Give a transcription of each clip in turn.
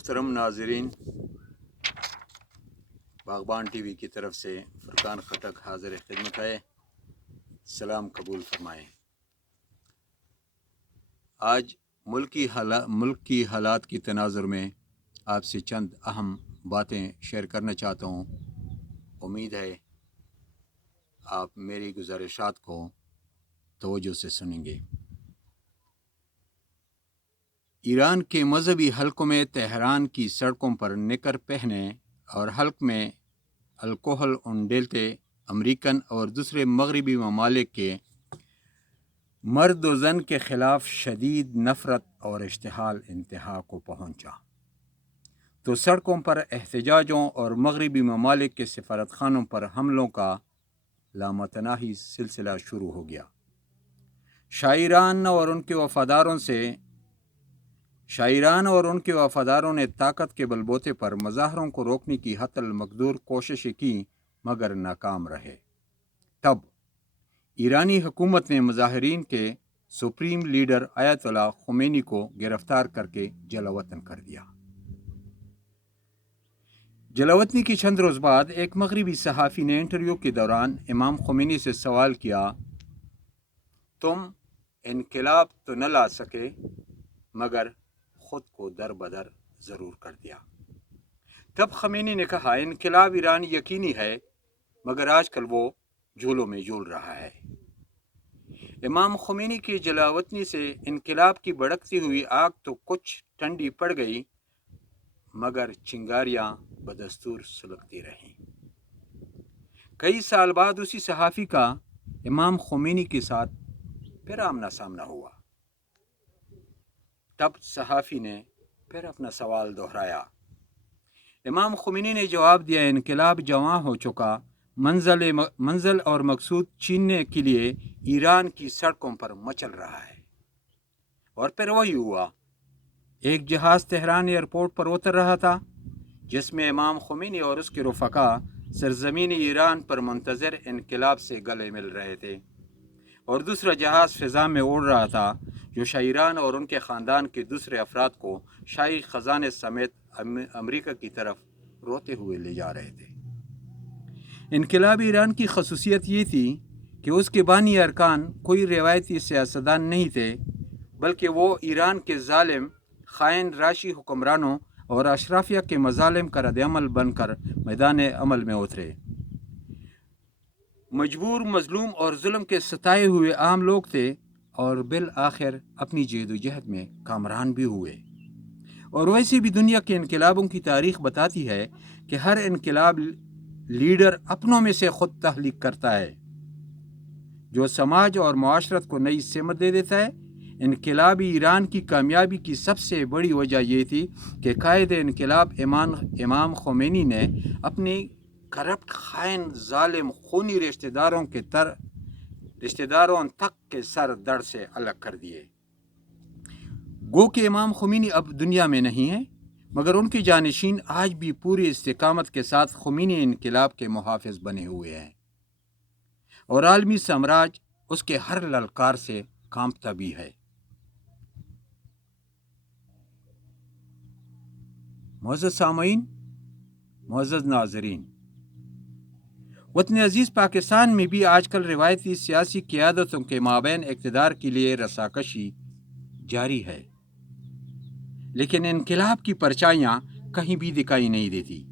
محترم ناظرین، باغبان T V کی طرف سے فرقان خٹک حاضر خدمت ہے۔ سلام قبول فرمائیں۔ آج ملک کی حالات کی تناظر میں آپ سے چند اہم باتیں شیئر کرنا چاہتا ہوں۔ امید ہے آپ میری گزارشات کو توجہ سے سنیں گے۔ ایران کے مذہبی حلقوں میں تہران کی سڑکوں پر نکر پہنے اور حلق میں الکوہل انڈیلتے امریکن اور دوسرے مغربی ممالک کے مرد و زن کے خلاف شدید نفرت اور اشتعال انتہا کو پہنچا تو سڑکوں پر احتجاجوں اور مغربی ممالک کے سفارت خانوں پر حملوں کا لامتناہی سلسلہ شروع ہو گیا۔ شاعران اور ان کے وفاداروں نے طاقت کے بل بوتے پر مظاہروں کو روکنے کی حتی المقدور کوششیں کی مگر ناکام رہے۔ تب ایرانی حکومت نے مظاہرین کے سپریم لیڈر آیت اللہ خمینی کو گرفتار کر کے جلاوطن کر دیا۔ جلاوطنی کی چند روز بعد ایک مغربی صحافی نے انٹرویو کے دوران امام خمینی سے سوال کیا، تم انقلاب تو نہ لا سکے مگر خود کو در بدر ضرور کر دیا۔ تب خمینی نے کہا، انقلاب ایران یقینی ہے مگر آج کل وہ جھولوں میں جھول رہا ہے۔ امام خمینی کی جلاوطنی سے انقلاب کی بھڑکتی ہوئی آگ تو کچھ ٹھنڈی پڑ گئی مگر چنگاریاں بدستور سلگتی رہیں۔ کئی سال بعد اسی صحافی کا امام خمینی کے ساتھ پھر آمنا سامنا ہوا۔ تب صحافی نے پھر اپنا سوال دہرایا۔ امام خمینی نے جواب دیا، انقلاب جواں ہو چکا، منزل اور مقصود چھیننے کے لیے ایران کی سڑکوں پر مچل رہا ہے۔ اور پھر وہی ہوا۔ ایک جہاز تہران ایئرپورٹ پر اتر رہا تھا جس میں امام خمینی اور اس کے رفقا سرزمین ایران پر منتظر انقلاب سے گلے مل رہے تھے، اور دوسرا جہاز فضا میں اڑ رہا تھا جو شاعران اور ان کے خاندان کے دوسرے افراد کو شاہی خزانے سمیت امریکہ کی طرف روتے ہوئے لے جا رہے تھے۔ انقلاب ایران کی خصوصیت یہ تھی کہ اس کے بانی ارکان کوئی روایتی سیاستدان نہیں تھے بلکہ وہ ایران کے ظالم، خائن راشی حکمرانوں اور اشرافیہ کے مظالم کا رد عمل بن کر میدان عمل میں اترے۔ مجبور، مظلوم اور ظلم کے ستائے ہوئے عام لوگ تھے اور بالآخر اپنی جد و جہد میں کامران بھی ہوئے۔ اور ویسے بھی دنیا کے انقلابوں کی تاریخ بتاتی ہے کہ ہر انقلاب لیڈر اپنوں میں سے خود تخلیق کرتا ہے جو سماج اور معاشرت کو نئی سمت دے دیتا ہے۔ انقلابی ایران کی کامیابی کی سب سے بڑی وجہ یہ تھی کہ قائد انقلاب امام خمینی نے اپنی کرپٹ، خائن، ظالم، خونی رشتہ داروں تک کے سر دڑ سے الگ کر دیے۔ گو کہ امام خمینی اب دنیا میں نہیں ہیں مگر ان کے جانشین آج بھی پوری استقامت کے ساتھ خمینی انقلاب کے محافظ بنے ہوئے ہیں، اور عالمی سامراج اس کے ہر للکار سے کانپتا بھی ہے۔ معزز سامعین، معزز ناظرین، وطن عزیز پاکستان میں بھی آج کل روایتی سیاسی قیادتوں کے مابین اقتدار کے لیے رساکشی جاری ہے، لیکن انقلاب کی پرچائیاں کہیں بھی دکھائی نہیں دیتی۔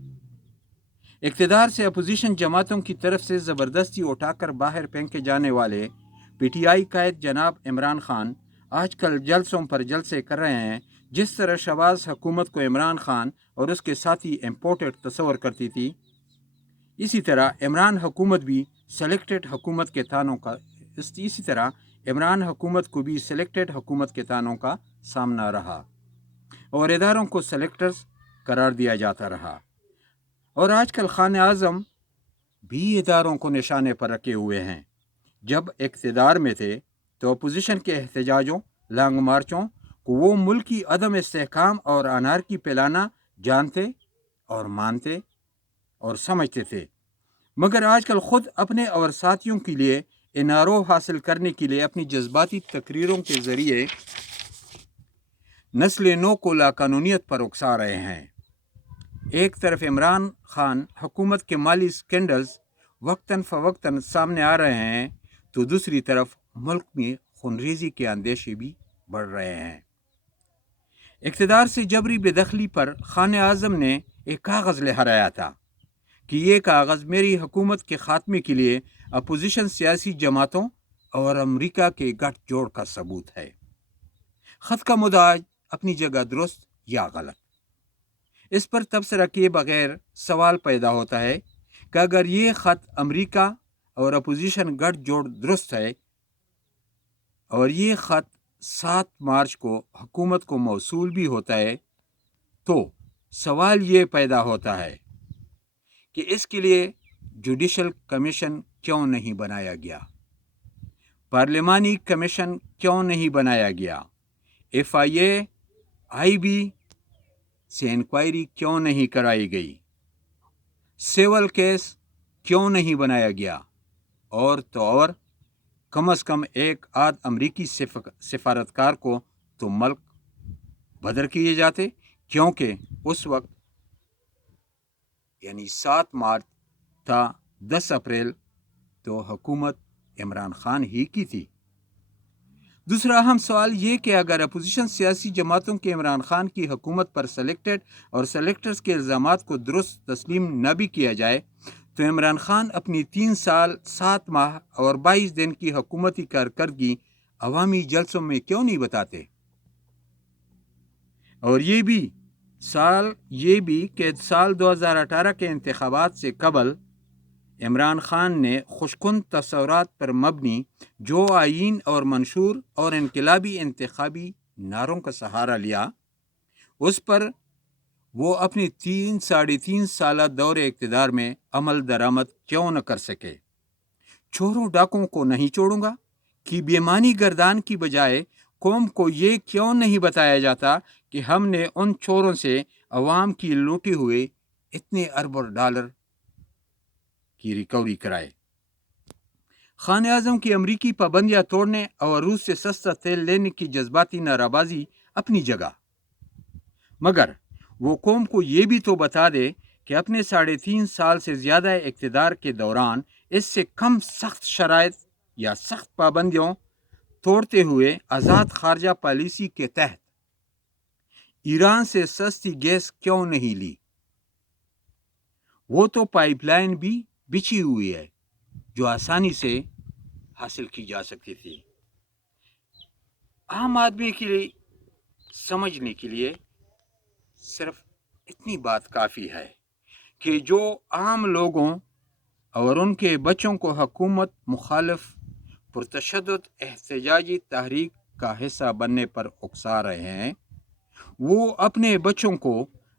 اقتدار سے اپوزیشن جماعتوں کی طرف سے زبردستی اٹھا کر باہر پھینکے جانے والے پی ٹی آئی قائد جناب عمران خان آج کل جلسوں پر جلسے کر رہے ہیں۔ جس طرح شہباز حکومت کو عمران خان اور اس کے ساتھی امپورٹڈ تصور کرتی تھی، اسی طرح عمران حکومت کو بھی سلیکٹڈ حکومت کے تانوں کا سامنا رہا اور اداروں کو سلیکٹرز قرار دیا جاتا رہا، اور آج کل خان اعظم بھی اداروں کو نشانے پر رکھے ہوئے ہیں۔ جب اقتدار میں تھے تو اپوزیشن کے احتجاجوں، لانگ مارچوں کو وہ ملکی عدم استحکام اور انارکی پھیلانا جانتے اور مانتے اور سمجھتے تھے، مگر آج کل خود اپنے اور ساتھیوں کے لیے انارو حاصل کرنے کے لیے اپنی جذباتی تقریروں کے ذریعے نسل نو کو لاقانونیت پر اکسا رہے ہیں۔ ایک طرف عمران خان حکومت کے مالی سکینڈلز وقتاً فوقتاً سامنے آ رہے ہیں تو دوسری طرف ملک میں خونریزی کے اندیشے بھی بڑھ رہے ہیں۔ اقتدار سے جبری بے دخلی پر خان اعظم نے ایک کاغذ لہرایا تھا کہ یہ کاغذ میری حکومت کے خاتمے کے لیے اپوزیشن سیاسی جماعتوں اور امریکہ کے گٹھ جوڑ کا ثبوت ہے۔ خط کا مدعا اپنی جگہ درست یا غلط، اس پر تبصرہ کیے بغیر سوال پیدا ہوتا ہے کہ اگر یہ خط امریکہ اور اپوزیشن گٹھ جوڑ درست ہے اور یہ خط 7 مارچ کو حکومت کو موصول بھی ہوتا ہے تو سوال یہ پیدا ہوتا ہے کہ اس کے لیے جوڈیشل کمیشن کیوں نہیں بنایا گیا، پارلیمانی کمیشن کیوں نہیں بنایا گیا، FIA سے انکوائری کیوں نہیں کرائی گئی، سیول کیس کیوں نہیں بنایا گیا، اور تو اور کم از کم ایک آدھ امریکی سفارتکار کو تو ملک بدر کیے جاتے، کیونکہ اس وقت یعنی 7 مارچ تھا، 10 اپریل تو حکومت عمران خان ہی کی تھی۔ دوسرا اہم سوال یہ کہ اگر اپوزیشن سیاسی جماعتوں کے عمران خان کی حکومت پر سلیکٹڈ اور سلیکٹرز کے الزامات کو درست تسلیم نہ بھی کیا جائے تو عمران خان اپنی 3 سال 7 ماہ اور 22 دن کی حکومتی کارکردگی عوامی جلسوں میں کیوں نہیں بتاتے؟ اور یہ بھی کہ سال 2018 کے انتخابات سے قبل عمران خان نے خوشکن تصورات پر مبنی جو آئین اور منشور اور انقلابی انتخابی نعروں کا سہارا لیا، اس پر وہ اپنی 3.5 سالہ دور اقتدار میں عمل درآمد کیوں نہ کر سکے؟ چوروں ڈاکوں کو نہیں چھوڑوں گا کہ بیمانی گردان کی بجائے قوم کو یہ کیوں نہیں بتایا جاتا کہ ہم نے ان چوروں سے عوام کی لوٹے ہوئے اتنے اربوں ڈالر کی ریکوری کرائے؟ خان اعظم کی امریکی پابندیاں توڑنے اور روس سے سستا تیل لینے کی جذباتی نعرہ اپنی جگہ، مگر وہ قوم کو یہ بھی تو بتا دے کہ اپنے 3.5 سال سے زیادہ اقتدار کے دوران اس سے کم سخت شرائط یا سخت پابندیوں توڑتے ہوئے آزاد خارجہ پالیسی کے تحت ایران سے سستی گیس کیوں نہیں لی؟ وہ تو پائپ لائن بھی بچھی ہوئی ہے جو آسانی سے حاصل کی جا سکتی تھی۔ عام آدمی کے لیے سمجھنے کے لیے صرف اتنی بات کافی ہے کہ جو عام لوگوں اور ان کے بچوں کو حکومت مخالف پرتشدد احتجاجی تحریک کا حصہ بننے پر اکسا رہے ہیں، وہ اپنے بچوں کو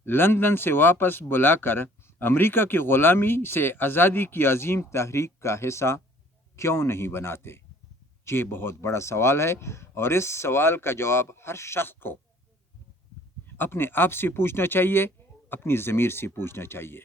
لندن سے واپس بلا کر امریکہ کی غلامی سے آزادی کی عظیم تحریک کا حصہ کیوں نہیں بناتے؟ یہ بہت بڑا سوال ہے، اور اس سوال کا جواب ہر شخص کو اپنے آپ سے پوچھنا چاہیے، اپنی ضمیر سے پوچھنا چاہیے۔